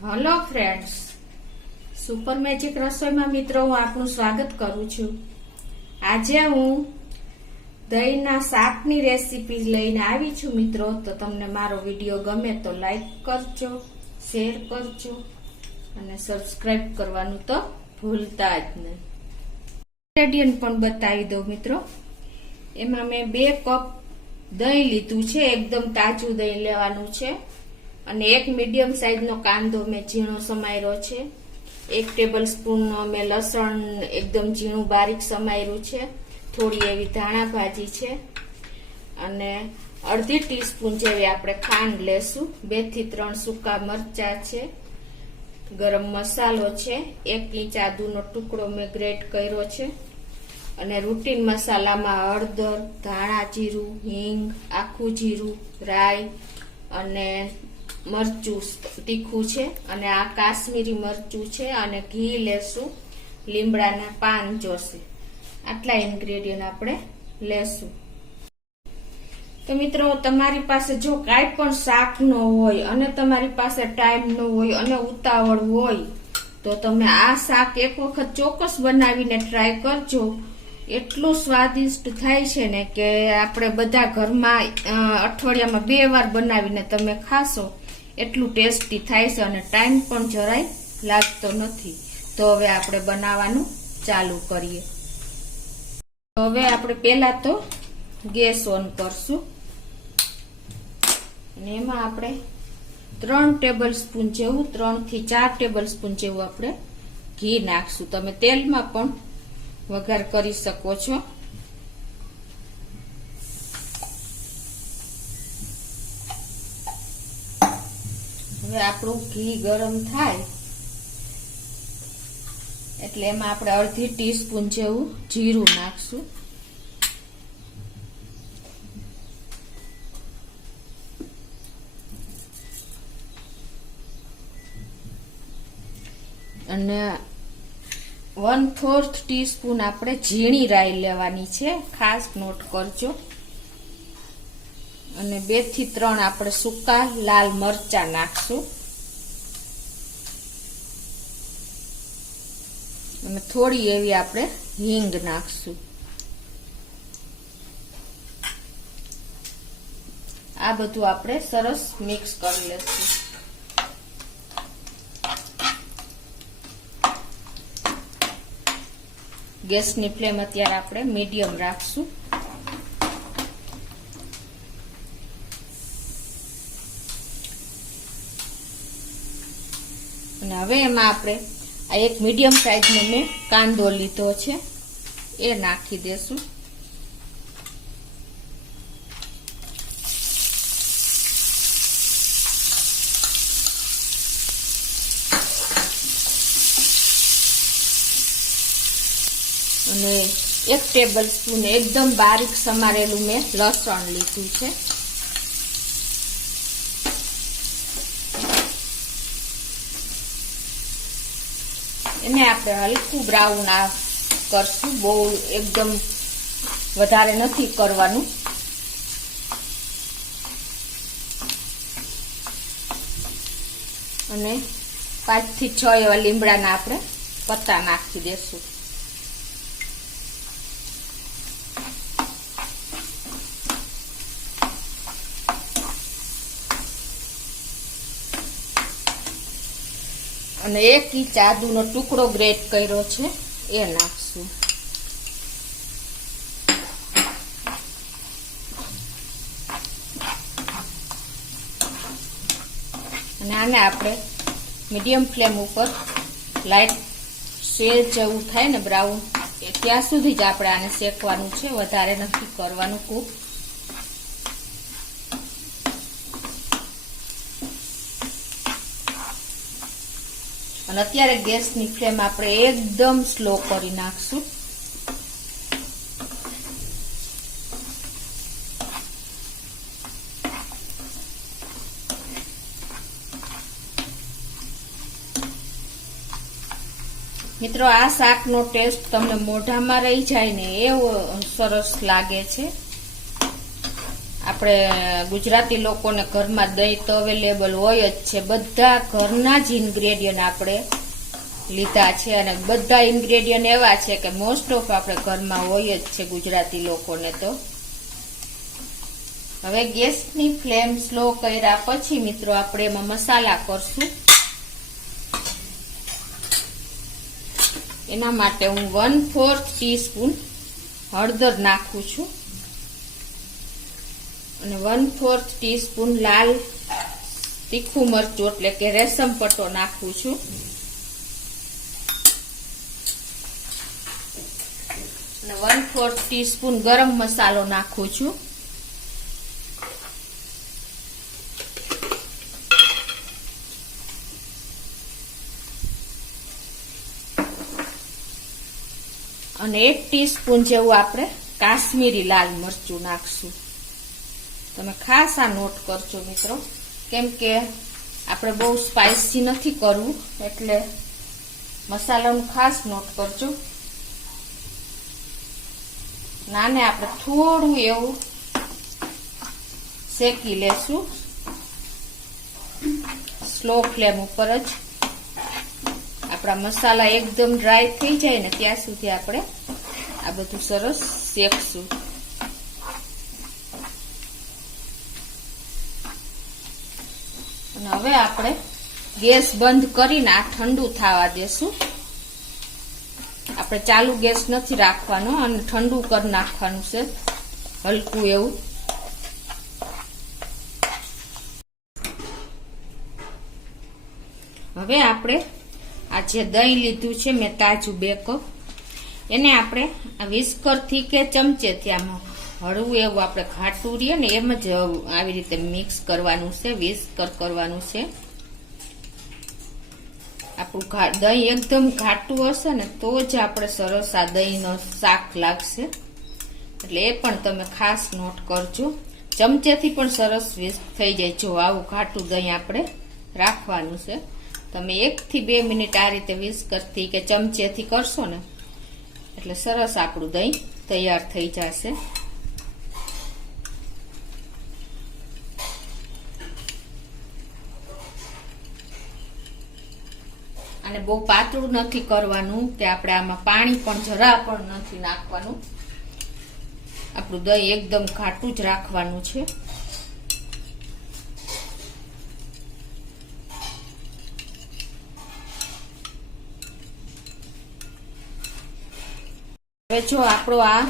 Hello friends, super magic રસોઈમાં મિત્રો હું આપનું સ્વાગત કરું છું। આજે હું દહીંના શાકની રેસીપી લઈને આવી છું મિત્રો। તો તમને મારો વિડીયો ગમે તો લાઈક કરજો, શેર કરજો અને સબસ્ક્રાઇબ કરવાનું તો ભૂલતા જ નહીં। ઇન્ગ્રેડિયન્ટ પણ બતાવી દઉં મિત્રો। એમાં મેં 2 કપ દહીં લીધું છે, એકદમ તાજું દહીં લેવાનું છે। અને 1 મીડિયમ સાઈઝનો કાંદો મેં ઝીણો સમાર્યો છે। 1 ટેબલ સ્પૂન મેં લસણ એકદમ ઝીણું બારીક સમાર્યું છે। થોડી એવી ધાણા ભાજી છે અને અડધી ટીસ્પૂન જેવી આપણે ખાંડ લેશું। 2 થી 3 સૂકા મરચા છે, ગરમ મસાલો છે, 1 ઇંચ આદુનો ટુકડો મેં ગ્રેટ કર્યો છે અને રૂટીન મસાલામાં હળદર, ધાણા જીરું, હિંગ, આખું જીરું, રાઈ અને મરચું તીખું છે અને આ કાશ્મીરી મરચું છે અને ઘી લેશું, લીમડાના પાન જોશે। આટલા ઇન્ગ્રેડિયન્ટ આપણે લેશું। તો મિત્રો, તમારી પાસે જો કાંઈ પણ શાક ન હોય અને તમારી પાસે ટાઈમ ન હોય અને ઉતાવળ હોય તો તમે આ શાક એક વખત ચોક્કસ બનાવીને ટ્રાય કરજો। એટલું સ્વાદિષ્ટ થાય છે ને કે આપણે બધા ઘરમાં અઠવાડિયામાં 2 વાર બનાવીને તમે ખાશો એટલું ટેસ્ટી થાય છે અને ટાઈમ પણ જરાય લાગતો નથી। તો હવે આપણે બનાવવાનું ચાલુ કરીએ। હવે આપણે પહેલા તો ગેસ ઓન કરશું અને એમાં આપણે 3 ટેબલ સ્પૂન જેવું 3 થી 4 ટેબલ સ્પૂન જેવું આપણે ઘી નાખશું। તમે તેલમાં પણ વઘાર કરી શકો છો। હવે આપણું ઘી ગરમ થાય એટલે એમાં આપણે અડધી ટીસ્પૂન જેવું જીરું નાખશું। અને 1/4 ટીસ્પૂન આપણે ઝીણી રાઈ લેવાની છે, ખાસ નોટ કરજો। અને 2 થી 3 આપણે સૂકા લાલ મરચા નાખશું અને થોડી એવી આપણે હિંગ નાખશું। આ બધું આપણે સરસ મિક્સ કરી લેશું। ગેસની ફ્લેમ અત્યારે આપણે મીડિયમ રાખશું। અને હવે એમાં આપણે આ એક મીડિયમ સાઈઝનો મેં કાંદો લીધો છે એ નાખી દેશું। અને 1 ટેબલ સ્પૂન એકદમ બારીક સમારેલું મેં લસણ લીધું છે। એને આપણે હલકું બ્રાઉન કરશું, બહુ એકદમ વધારે નથી કરવાનું। અને 5 થી 6 એવા લીમડાના આપણે પત્તા નાખી દેશું। અને 1 ઇંચ આદુનો ટુકડો ગ્રેટ કર્યો છે એ નાખશું। અને આને આપણે મીડિયમ ફ્લેમ ઉપર લાઈટ સેજ જેવું થાય ને બ્રાઉન ત્યાં સુધી જ આપણે આને શેકવાનું છે, વધારે નથી કરવાનું કૂક। અને અત્યારે ગેસની ફ્લેમ આપણે એકદમ સ્લો કરી નાખશું। મિત્રો, આ શાકનો ટેસ્ટ તમને મોઢામાં રહી જાય ને એવો સરસ લાગે છે। આપણે ગુજરાતી લોકોને ઘરમાં દહીં તો અવેલેબલ હોય જ છે. બધા ઘરના જ ઇન્ગ્રેડિયન્ટ આપણે લીધા છે અને બધા ઇન્ગ્રેડિયન્ટ એવા છે કે મોસ્ટ ઓફ આપણે ઘરમાં હોય જ છે ગુજરાતી લોકોને. તો હવે ગેસની ફ્લેમ સ્લો કર્યા પછી મિત્રો આપણે એમાં મસાલા કરશું. એના માટે હું 1/4 ટીસ્પૂન હળદર નાખું છું અને 1/4 ટીસ્પૂન લાલ તીખું મરચું એટલે કે રેશમ પટ્ટો નાખું છું અને 1/4 ટીસ્પૂન ગરમ મસાલો નાખું છું. અને 1 ટીસ્પૂન જેવું આપણે કાશ્મીરી લાલ મરચું નાખશું. તમે ખાસ આ નોટ કરજો મિત્રો, કેમ કે આપણે બહુ સ્પાઇસી નથી કરવું એટલે મસાલાનું ખાસ નોટ કરજો. નાને આપણે થોડું એવું શેકી લેશું સ્લો ફ્લેમ ઉપર જ. આપણા મસાલા એકદમ ડ્રાય થઈ જાય ને ત્યાં સુધી આપણે આ બધું સરસ શેકશું. અને હવે આપણે ગેસ બંધ કરીને આ ઠંડુ થવા દેશું. આપણે ચાલુ ગેસ નથી રાખવાનો અને ઠંડુ કરી નાખવાનું છે હલકું એવું. હવે આપણે આ જે દહીં લીધું છે મેં તાજું 2 કપ, એને આપણે આ વિસ્કરથી કે ચમચેથી આમાં હળવું એવું આપણે ઘાટું રહીએ ને એમ જ આવી રીતે મિક્સ કરવાનું છે, વિસ્કર કરવાનું છે. આપણું દહીં એકદમ ઘાટું હશે ને તો જ આપણે સરસ આ દહીંનો શાક લાગશે, એટલે એ પણ તમે ખાસ નોટ કરજો. ચમચેથી પણ સરસ વિસ્ક થઈ જાય. જો આવું ઘાટું દહીં આપણે રાખવાનું છે. તમે 1 થી 2 મિનિટ આ રીતે વિસ્કરથી કે ચમચેથી કરશો ને એટલે સરસ આપણું દહીં તૈયાર થઈ જશે. અને બહુ પાતળું નથી કરવાનું કે આપણે આમાં પાણી પણ જરા પણ નથી નાખવાનું. આપણું દહીં એકદમ ઘાટું જ રાખવાનું છે. હવે જો આપણો આ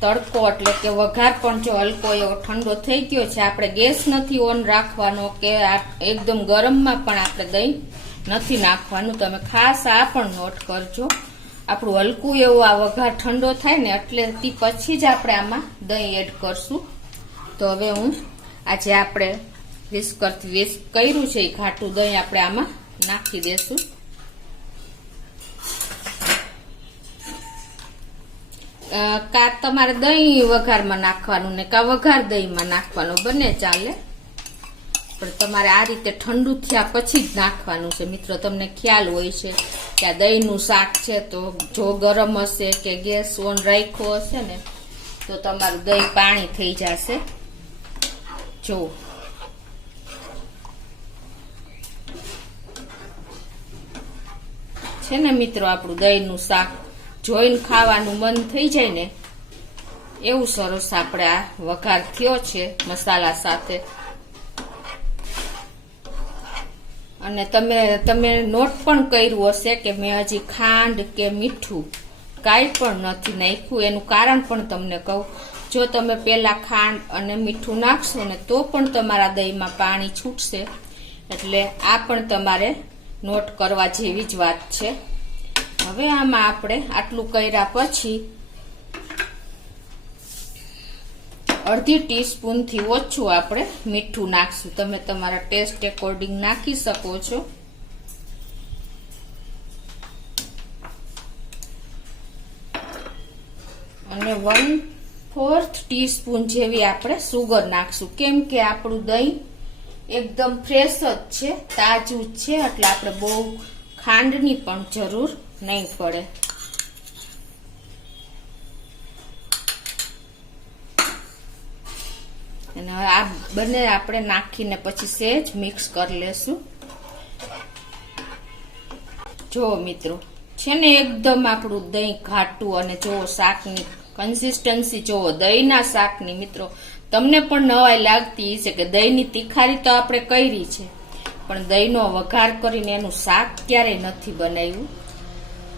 તડકો એટલે કે વઘાર પણ જો હલકો એવો ઠંડો થઈ ગયો છે. આપણે ગેસ નથી ઓન રાખવાનો કે એકદમ ગરમમાં પણ આપણે દહીં નથી નાખવાનું. તમે ખાસ આ પણ નોટ કરજો. આપણું હલકું એવું આ વઘાર ઠંડો થાય ને એટલે પછી જ આપણે આમાં દહીં એડ કરશું. તો હવે હું આજે આપણે વિસ્કરથી વિસ્ક કર્યું છે એ ઘાટું દહીં આપણે આમાં નાખી દેશું. કા તમારે દહીં વઘારમાં નાખવાનું ને કા વઘાર દહીંમાં નાખવાનું, બંને ચાલે, પણ તમારે આ રીતે ઠંડુ થયા પછી જ નાખવાનું છે. મિત્રો તમને ખ્યાલ હોય છે કે આ દહીંનું શાક છે, તો જો ગરમ હશે કે ગેસ ઓન રાખ્યો હશે ને તો તમારું દહીં પાણી થઈ જશે. જો છે ને મિત્રો, આપણું દહીંનું શાક જોઈને ખાવાનું મન થઈ જાય ને એવું સરસ આપણે આ વઘાર થયો છે મસાલા સાથે. અને તમે નોટ પણ કર્યું હશે કે મેં હજી ખાંડ કે મીઠું કાંઈ પણ નથી નાખ્યું. એનું કારણ પણ તમને કહું, જો તમે પહેલા ખાંડ અને મીઠું નાખશો ને તો પણ તમારા દહીંમાં પાણી છૂટશે, એટલે આ પણ તમારે નોટ કરવા જેવી જ વાત છે. હવે આમાં આપણે આટલું કર્યા પછી 1/2 ટીસ્પૂનથી ઓછું આપણે મીઠું નાખશું. તમે તમારા ટેસ્ટ એકોર્ડિંગ નાખી શકો છો. અને 1/4 ટીસ્પૂન જેવી આપણે સુગર નાખશું, કેમ કે આપણું દહીં એકદમ ફ્રેશ જ છે, તાજું જ છે, એટલે આપણે બહુ ખાંડની પણ જરૂર નહીં પડે. અને હવે આ બંને આપણે નાખીને પછી સહેજ મિક્સ કરી લેશું. જો મિત્રો છે ને એકદમ આપણું દહીં ઘાટું, અને જો શાકની કન્સિસ્ટન્સી જોવો દહીંના શાકની. મિત્રો તમને પણ નવાઈ લાગતી છે કે દહીંની તીખારી તો આપણે કરી છે, પણ દહીંનો વઘાર કરીને એનું શાક ક્યારેય નથી બનાવ્યું.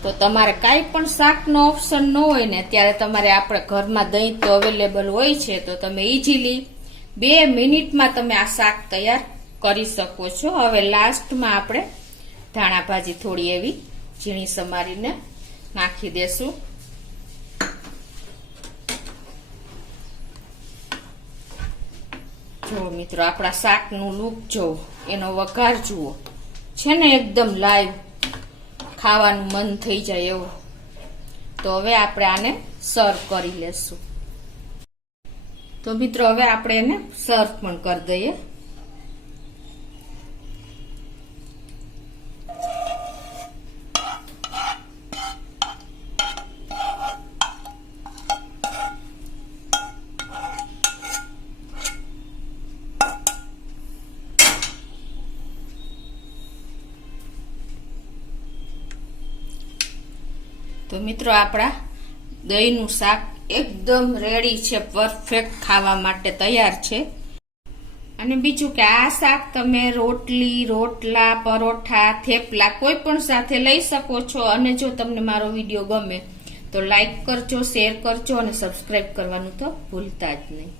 તો તમારે કાંઈ પણ શાકનો ઓપ્શન ન હોય ને ત્યારે તમારે આપણે ઘરમાં દહીં તો અવેલેબલ હોય છે, તો તમે ઇઝીલી 2 મિનિટમાં તમે આ શાક તૈયાર કરી શકો છો. હવે લાસ્ટમાં આપણે ધાણા ભાજી થોડી એવી ઝીણી સમારીને નાખી દેશું. જો મિત્રો આપણા શાકનું લુક જુઓ, એનો વઘાર જુઓ, છે ને એકદમ લાઈવ, ખાવાનું મન થઈ જાય એવું. તો હવે આપણે આને સર્વ કરી લેશું. તો મિત્રો હવે આપણે એને સર્વ પણ કરી દઈએ. તો મિત્રો આપણા દહીંનું શાક એકદમ રેડી છે, પરફેક્ટ ખાવા માટે તૈયાર છે. અને બીજું કે આ શાક તમે રોટલી, રોટલા, પરોઠા, થેપલા કોઈ પણ સાથે લઈ શકો છો. અને જો તમને મારો વિડીયો ગમે તો લાઈક કરજો, શેર કરજો અને સબસ્ક્રાઈબ કરવાનું તો ભૂલતા જ નહીં.